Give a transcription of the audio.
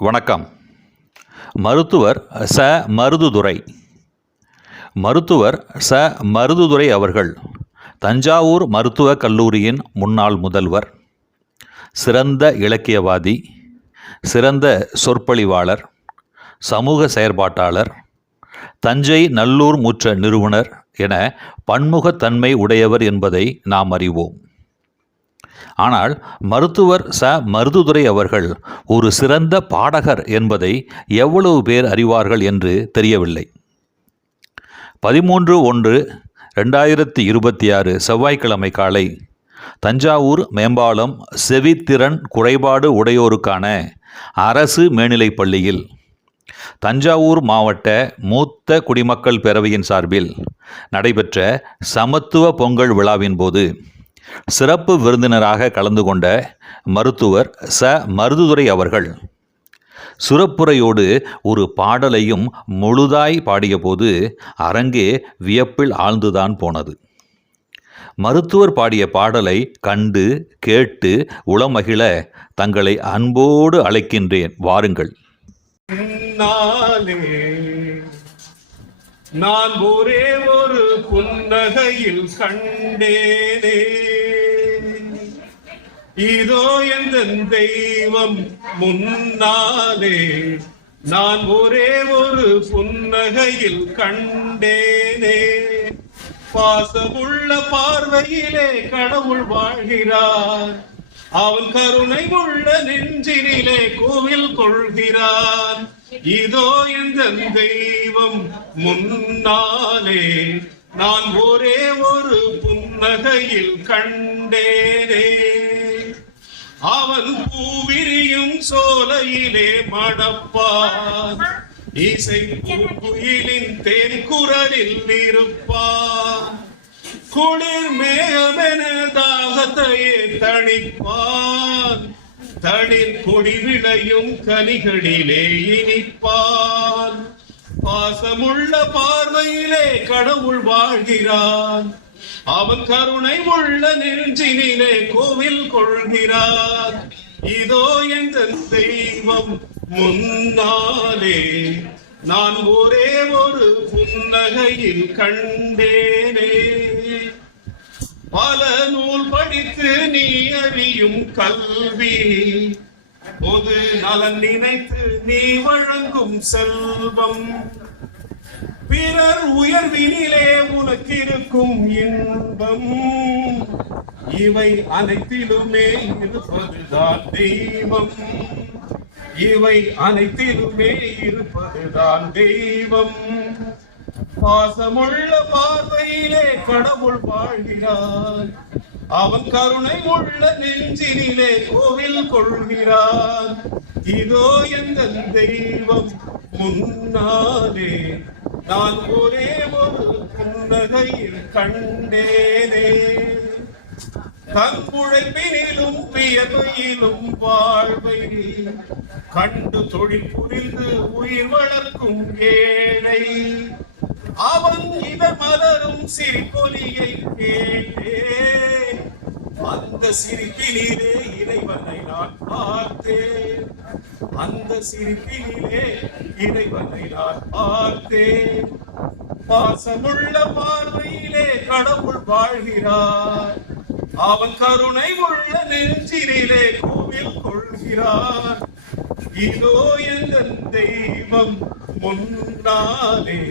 வணக்கம். மருத்துவர் மருதுதுரை. மருத்துவர் மருதுதுரை அவர்கள் தஞ்சாவூர் மருத்துவக் கல்லூரியின் முன்னாள் முதல்வர், சிறந்த இலக்கியவாதி, சிறந்த சொற்பொழிவாளர், சமூக செயற்பாட்டாளர், தஞ்சை நல்லூர் முற்ற நிறுவனர் என பன்முகத்தன்மை உடையவர் என்பதை நாம் அறிவோம். ஆனால் மருத்துவர் மருதுதுரை அவர்கள் ஒரு சிறந்த பாடகர் என்பதை எவ்வளவு பேர் அறிவார்கள் என்று தெரியவில்லை. 13/1/2026 செவ்வாய்க்கிழமை காலை தஞ்சாவூர் மேம்பாலம் செவித்திறன் குறைபாடு உடையோருக்கான அரசு மேல்நிலைப் பள்ளியில் தஞ்சாவூர் மாவட்ட மூத்த குடிமக்கள் பேரவையின் சார்பில் நடைபெற்ற சமத்துவ பொங்கல் விழாவின் போது சிறப்பு விருந்தினராக கலந்து கொண்ட மருத்துவர் மருதுதுரை அவர்கள் சுரப்புரையோடு ஒரு பாடலையும் முழுதாய் பாடியபோது அரங்கே வியப்பில் ஆழ்ந்துதான் போனது. மருத்துவர் பாடிய பாடலை கண்டு கேட்டு உளமகிழ தங்களை அன்போடு அழைக்கின்றேன், வாருங்கள். நான் ஒரே ஒரு புன்னகையில் கண்டேனே, இதோ எந்த தெய்வம் முன்னாலே. நான் ஒரே ஒரு புன்னகையில் கண்டேனே, பாசமுள்ள பார்வையிலே கடவுள் வாழ்கிறார், அவன் கருணை உள்ள நெஞ்சினிலே கோவில் கொள்கிறான். இதோ எந்த தெய்வம் முன்னாலே, நான் ஒரே ஒரு புன்னகையில் கண்டேனே. அவன் பூவிரியும் சோலையிலே மடப்பான், இசை பூங்குயிலின் தேன் குரலில் இருப்பான், குளிர் மேகமென தாகத்தையே தணிப்பான், தளிர் கொடி விளையும் கனிகளிலே இனிப்பான். பாசமுள்ள பார்வையிலே கடவுள் வாழ்கிறான், அவன் கருணை உள்ள நெஞ்சினிலே கோவில் கொள்கிறான். இதோ எந்த தெய்வம் முன்னாலே, நான் ஒரே ஒரு புன்னகையில் கண்டேனே. பல நூல் படித்து நீ அறியும் கல்வி, பொது நலன் நினைத்து நீ வழங்கும் செல்வம், பிறர் உயர்வினிலே உனக்கிருக்கும் இன்பம், இவை அனைத்திலுமே இருப்பதுதான் தெய்வம், இவை அனைத்திலுமே இருப்பதுதான் தெய்வம். பாசமுள்ள பார்வையிலே கடவுள் வாழ்கிறான், அவன் கருணை உள்ள நெஞ்சினிலே கோவில் கொள்கிறான். இதோ எந்த தெய்வம் முன்னாலே, நான் ஒரே ஒரு புன்னகையில் கண்டேனே. தங்குழைப்பினிலும் வியர்வையிலும் வாழ்வை கண்டு தொழில் புரிந்து உயிர் வளர்க்கும் ஏழை, அவன் இதழ் மலரும் சிரிப்பொலியை கேட்டேன், அந்த சிரிப்பினிலே இறைவனை நான் பார்த்தேன், அந்த சிரிப்பினிலே இறைவனை நான் பார்த்தேன். பாசமுள்ள பார்வையிலே கடவுள் வாழ்கிறார், அவன் கருணை உள்ள நெஞ்சினிலே கோவில் கொள்கிறார். இதோ எந்த தெய்வம் முன்னாலே,